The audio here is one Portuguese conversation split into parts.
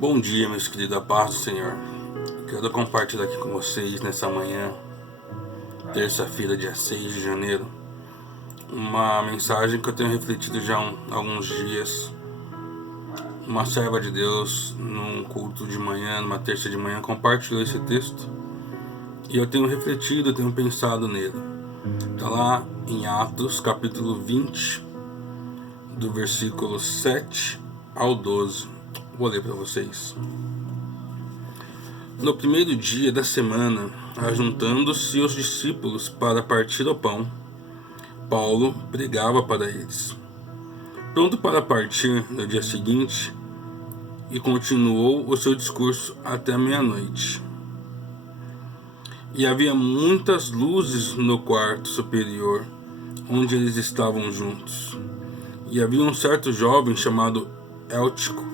Bom dia, meus queridos, a paz do Senhor. Quero compartilhar aqui com vocês nessa manhã, terça-feira, dia 6 de janeiro, uma mensagem que eu tenho refletido já há alguns dias. Uma serva de Deus, num culto de manhã, numa terça de manhã, compartilhou esse texto e eu tenho refletido, eu tenho pensado nele. Está lá em Atos, capítulo 20, do versículo 7 ao 12. Vou ler para vocês. No primeiro dia da semana, ajuntando-se os discípulos para partir o pão, Paulo pregava para eles. Pronto para partir no dia seguinte, e continuou o seu discurso até meia-noite. E havia muitas luzes no quarto superior, onde eles estavam juntos. E havia um certo jovem chamado Eutico,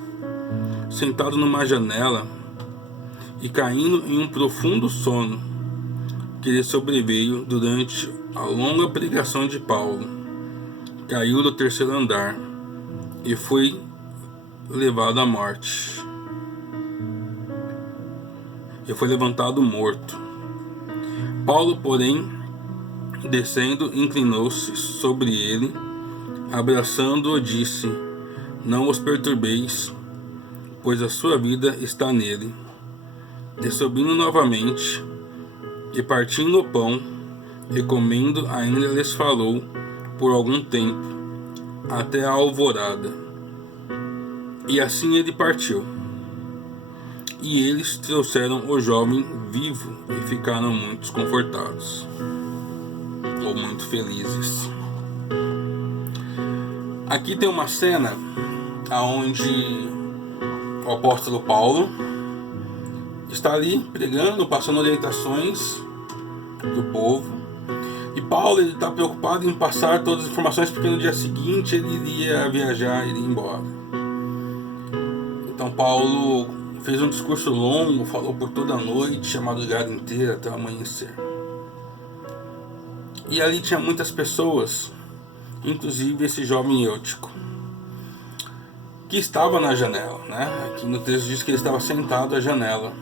sentado numa janela e caindo em um profundo sono, que lhe sobreveio durante a longa pregação de Paulo. Caiu do terceiro andar e foi levado à morte. E foi levantado morto. Paulo, porém, descendo, inclinou-se sobre ele, abraçando-o, disse: Não os perturbeis, pois a sua vida está nele. E subindo novamente, e partindo o pão, e comendo, ainda lhes falou por algum tempo, até a alvorada. E assim ele partiu. E eles trouxeram o jovem vivo e ficaram muito desconfortados, ou muito felizes. Aqui tem uma cena onde o apóstolo Paulo está ali pregando, passando orientações do povo. E Paulo está preocupado em passar todas as informações, porque no dia seguinte ele iria viajar, iria embora. Então Paulo fez um discurso longo, falou por toda a noite, a madrugada inteira, até o amanhecer. E ali tinha muitas pessoas, inclusive esse jovem Eutico, que estava na janela, né? Aqui no texto diz que ele estava sentado à janela.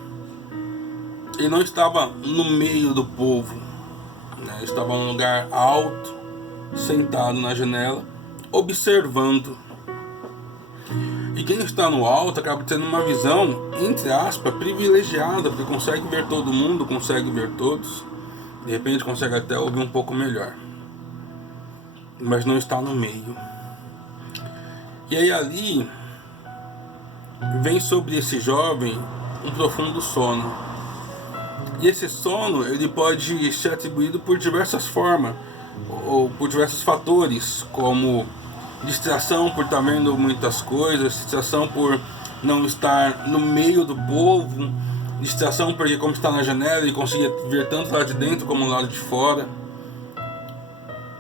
Ele não estava no meio do povo, né? Ele estava num lugar alto, sentado na janela, observando. E quem está no alto acaba tendo uma visão, entre aspas, privilegiada, porque consegue ver todo mundo, consegue ver todos. De repente consegue até ouvir um pouco melhor, mas não está no meio. E aí ali vem sobre esse jovem um profundo sono. E esse sono ele pode ser atribuído por diversas formas, ou por diversos fatores, como distração por estar vendo muitas coisas, distração por não estar no meio do povo, distração porque como está na janela ele conseguia ver tanto lá de dentro como lá de fora.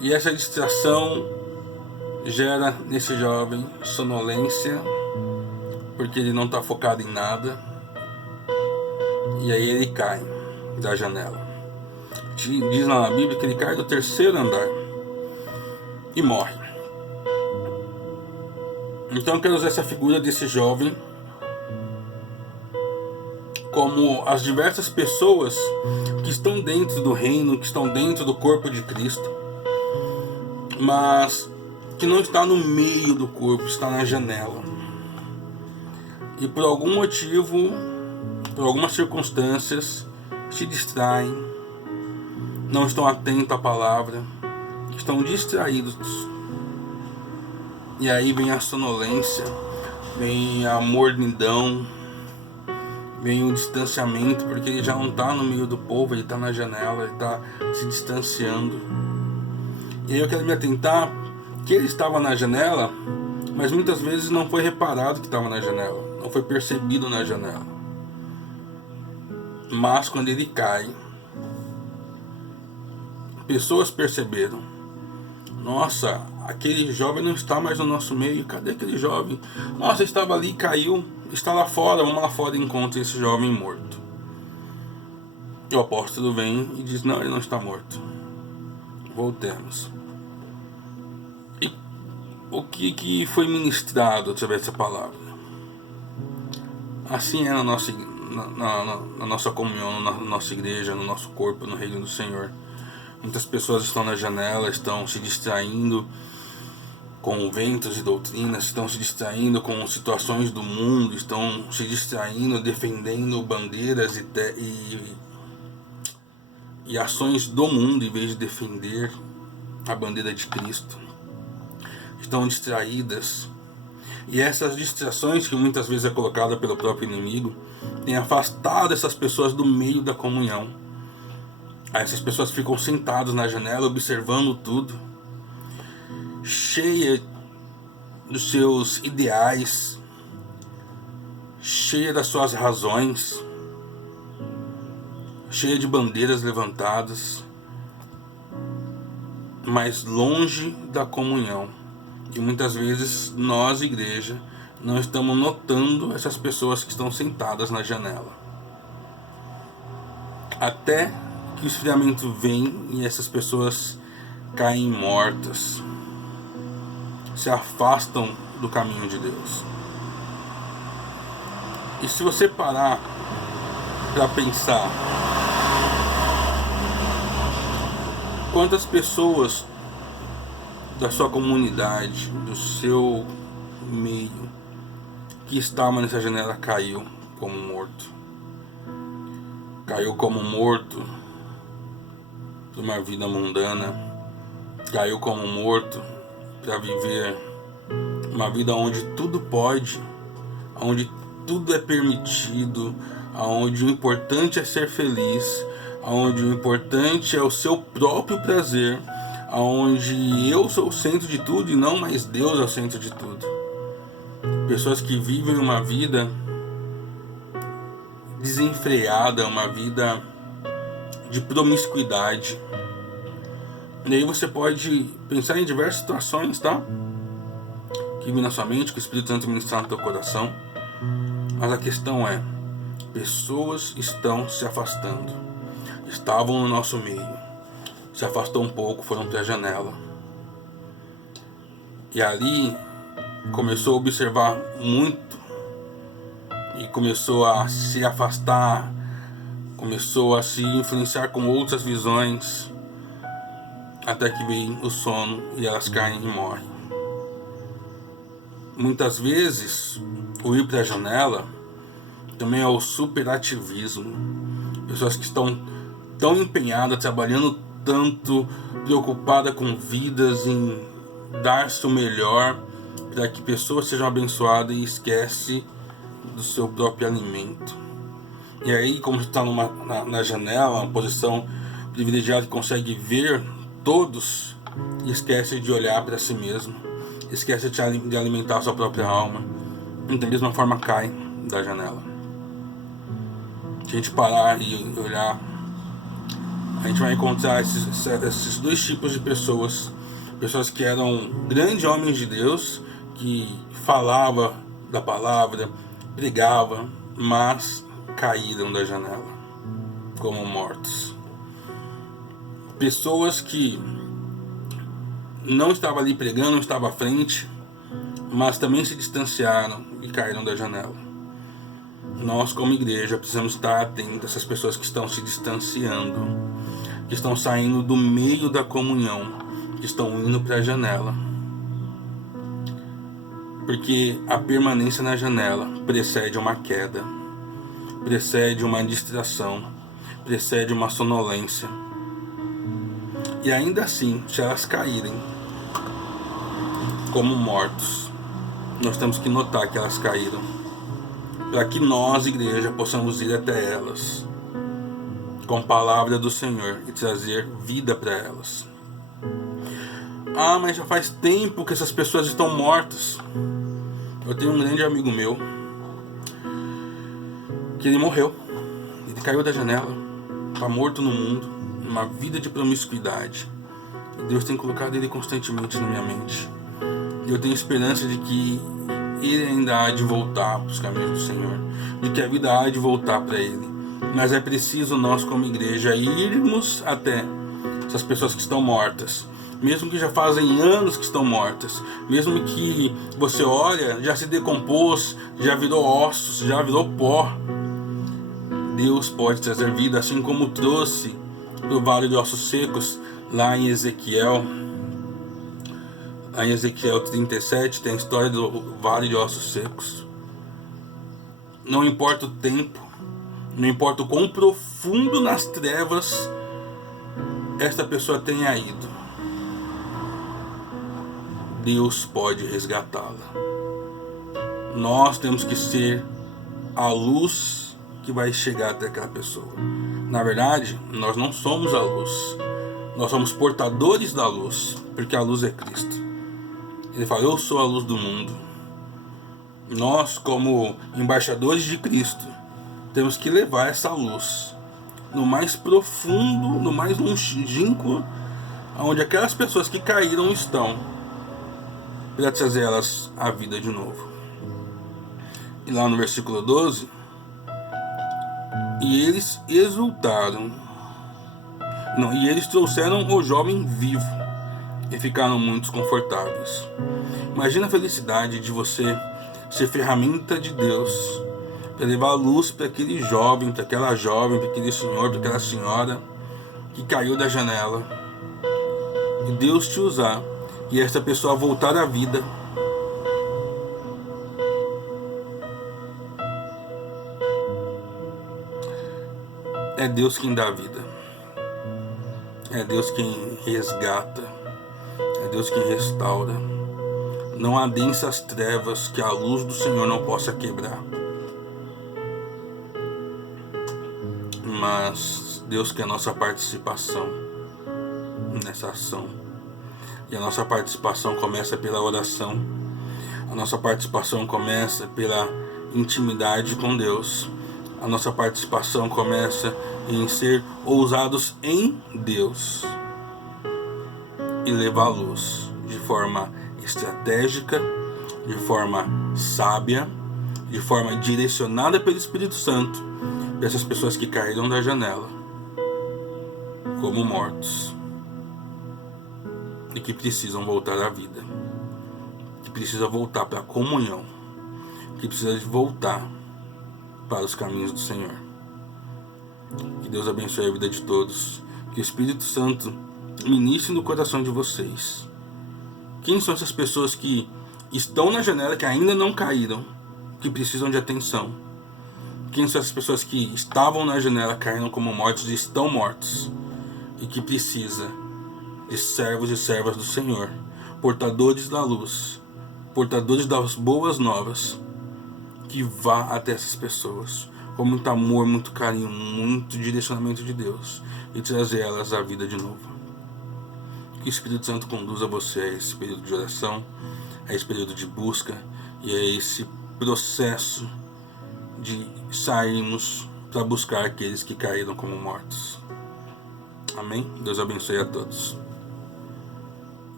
E essa distração gera nesse jovem sonolência, porque ele não está focado em nada. E aí ele cai da janela. Diz lá na Bíblia que ele cai do terceiro andar e morre. Então eu quero usar essa figura desse jovem como as diversas pessoas que estão dentro do reino, que estão dentro do corpo de Cristo, mas que não está no meio do corpo, está na janela. E por algum motivo, por algumas circunstâncias, se distraem, não estão atentos à palavra, estão distraídos. E aí vem a sonolência, vem a mornidão, vem o distanciamento, porque ele já não está no meio do povo, ele está na janela, ele está se distanciando. E aí eu quero me atentar que ele estava na janela, mas muitas vezes não foi reparado que estava na janela, não foi percebido na janela. Mas quando ele cai, pessoas perceberam: nossa, aquele jovem não está mais no nosso meio, cadê aquele jovem? Nossa, estava ali, caiu, está lá fora, vamos lá fora e encontra esse jovem morto. E o apóstolo vem e diz: não, ele não está morto, voltemos. E o que foi ministrado através dessa palavra? Assim é na nossa, na nossa comunhão, na nossa igreja, no nosso corpo, no reino do Senhor. Muitas pessoas estão na janela, estão se distraindo com ventos e doutrinas, estão se distraindo com situações do mundo, estão se distraindo, defendendo bandeiras e ações do mundo em vez de defender a bandeira de Cristo. Estão distraídas. E essas distrações, que muitas vezes é colocada pelo próprio inimigo, têm afastado essas pessoas do meio da comunhão. Aí essas pessoas ficam sentadas na janela observando tudo, cheia dos seus ideais, cheia das suas razões, cheia de bandeiras levantadas, mas longe da comunhão. E muitas vezes nós, igreja, não estamos notando essas pessoas que estão sentadas na janela. Até que o esfriamento vem e essas pessoas caem mortas, se afastam do caminho de Deus. E se você parar para pensar, quantas pessoas da sua comunidade, do seu meio, que estava nessa janela caiu como morto? Caiu como morto para uma vida mundana, caiu como morto para viver uma vida onde tudo pode, onde tudo é permitido, onde o importante é ser feliz, onde o importante é o seu próprio prazer, onde eu sou o centro de tudo e não mais Deus é o centro de tudo. Pessoas que vivem uma vida desenfreada, uma vida de promiscuidade. E aí você pode pensar em diversas situações, tá? Que vem na sua mente, que o Espírito Santo ministrar no teu coração. Mas a questão é, pessoas estão se afastando. Estavam no nosso meio. Se afastou um pouco, foram para a janela. E ali começou a observar muito. E começou a se afastar. Começou a se influenciar com outras visões. Até que vem o sono e elas caem e morrem. Muitas vezes, o ir para a janela também é o superativismo. Pessoas que estão tão empenhadas, trabalhando tanto, preocupadas com vidas, em dar-se o melhor para que pessoas sejam abençoadas e esquece do seu próprio alimento. E aí, como está na janela, uma posição privilegiada que consegue ver todos, e esquece de olhar para si mesmo, esquece de alimentar a sua própria alma, e da mesma forma cai da janela. Se a gente parar e olhar, a gente vai encontrar esses dois tipos de pessoas. Pessoas que eram grandes homens de Deus, que falavam da palavra, pregavam, mas caíram da janela como mortos. Pessoas que não estavam ali pregando, não estavam à frente, mas também se distanciaram e caíram da janela. Nós, como igreja, precisamos estar atentos a essas pessoas que estão se distanciando, que estão saindo do meio da comunhão, que estão indo para a janela. Porque a permanência na janela precede uma queda, precede uma distração, precede uma sonolência. E ainda assim, se elas caírem como mortos, nós temos que notar que elas caíram, para que nós, igreja, possamos ir até elas com a palavra do Senhor e trazer vida para elas. Ah, mas já faz tempo que essas pessoas estão mortas. Eu tenho um grande amigo meu que ele morreu, ele caiu da janela, está morto no mundo, uma vida de promiscuidade. Deus tem colocado ele constantemente na minha mente. E eu tenho esperança de que ele ainda há de voltar para os caminhos do Senhor, de que a vida há de voltar para ele. Mas é preciso nós, como igreja, irmos até essas pessoas que estão mortas, mesmo que já fazem anos que estão mortas, mesmo que você olha, já se decompôs, já virou ossos, já virou pó. Deus pode trazer vida, assim como trouxe do vale de ossos secos, lá em Ezequiel. Lá em Ezequiel 37 tem a história do vale de ossos secos. Não importa o tempo, não importa o quão profundo nas trevas esta pessoa tenha ido, Deus pode resgatá-la. Nós temos que ser a luz que vai chegar até aquela pessoa. Na verdade, nós não somos a luz. Nós somos portadores da luz, porque a luz é Cristo. Ele fala, eu sou a luz do mundo. Nós, como embaixadores de Cristo, temos que levar essa luz no mais profundo, no mais longínquo, onde aquelas pessoas que caíram estão, para trazer elas à vida de novo. E lá no versículo 12, e eles exultaram, e eles trouxeram o jovem vivo e ficaram muito confortáveis. Imagina a felicidade de você ser ferramenta de Deus para levar a luz para aquele jovem, para aquela jovem, para aquele senhor, para aquela senhora que caiu da janela, e Deus te usar e essa pessoa voltar à vida. É Deus quem dá a vida, é Deus quem resgata, é Deus quem restaura. Não há densas trevas que a luz do Senhor não possa quebrar. Mas Deus quer a nossa participação nessa ação. E a nossa participação começa pela oração. A nossa participação começa pela intimidade com Deus. A nossa participação começa em ser ousados em Deus e levar a luz de forma estratégica, de forma sábia, de forma direcionada pelo Espírito Santo para essas pessoas que caíram da janela como mortos e que precisam voltar à vida, que precisam voltar para a comunhão, que precisam voltar para os caminhos do Senhor. Que Deus abençoe a vida de todos, que o Espírito Santo ministre no coração de vocês. Quem são essas pessoas que estão na janela, que ainda não caíram, que precisam de atenção? Quem são essas pessoas que estavam na janela, caíram como mortos e estão mortos, e que precisa de servos e servas do Senhor, portadores da luz, portadores das boas novas, que vá até essas pessoas com muito amor, muito carinho, muito direcionamento de Deus, e trazer elas à vida de novo. Que o Espírito Santo conduza você a esse período de oração, a esse período de busca e a esse processo de sairmos para buscar aqueles que caíram como mortos. Amém? Deus abençoe a todos.